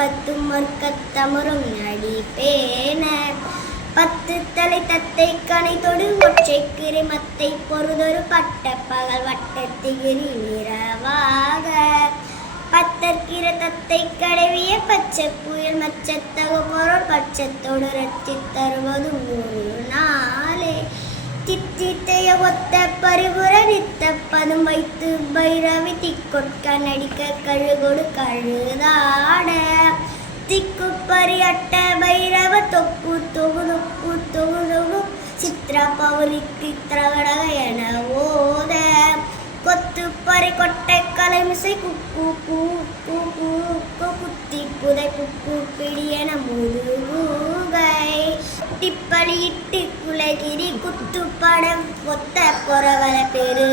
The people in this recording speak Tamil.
பத்தும் மறுக்கத்தமரும் நடிப்பேன பத்து தலை தத்தை கனை தொடு ஒற்றை கிரி மத்தை பொறுதொரு பட்ட பகல் வட்டத்திகிரி நிறவாக பத்தற்கிற தத்தை கடவிய பச்சை புயல் மச்சத்தகு பொருள் பட்சத்தோடு ரச்சி தருவது ஒரு நாளே தித்தித்தைய ஒத்த பரிபுற நித்த பதும் வைத்து பைரவி திக்கொட்க நடிக்க கழுகொடு கழுதாட திக்கு பரியட்ட பைரவ தொக்கு தொகு தொக்கு தொகு தொகு சித்ரா பௌரிக்கு திரகடக என ஓத கொத்து பறி கொட்டை கலைமிசை குக்கு கூ குத்தி புதை குக்கு பிடியன முதுகை டிப்பலி இட்டு குலகிரி குத்து படம் ஒத்த பொறவர பெரு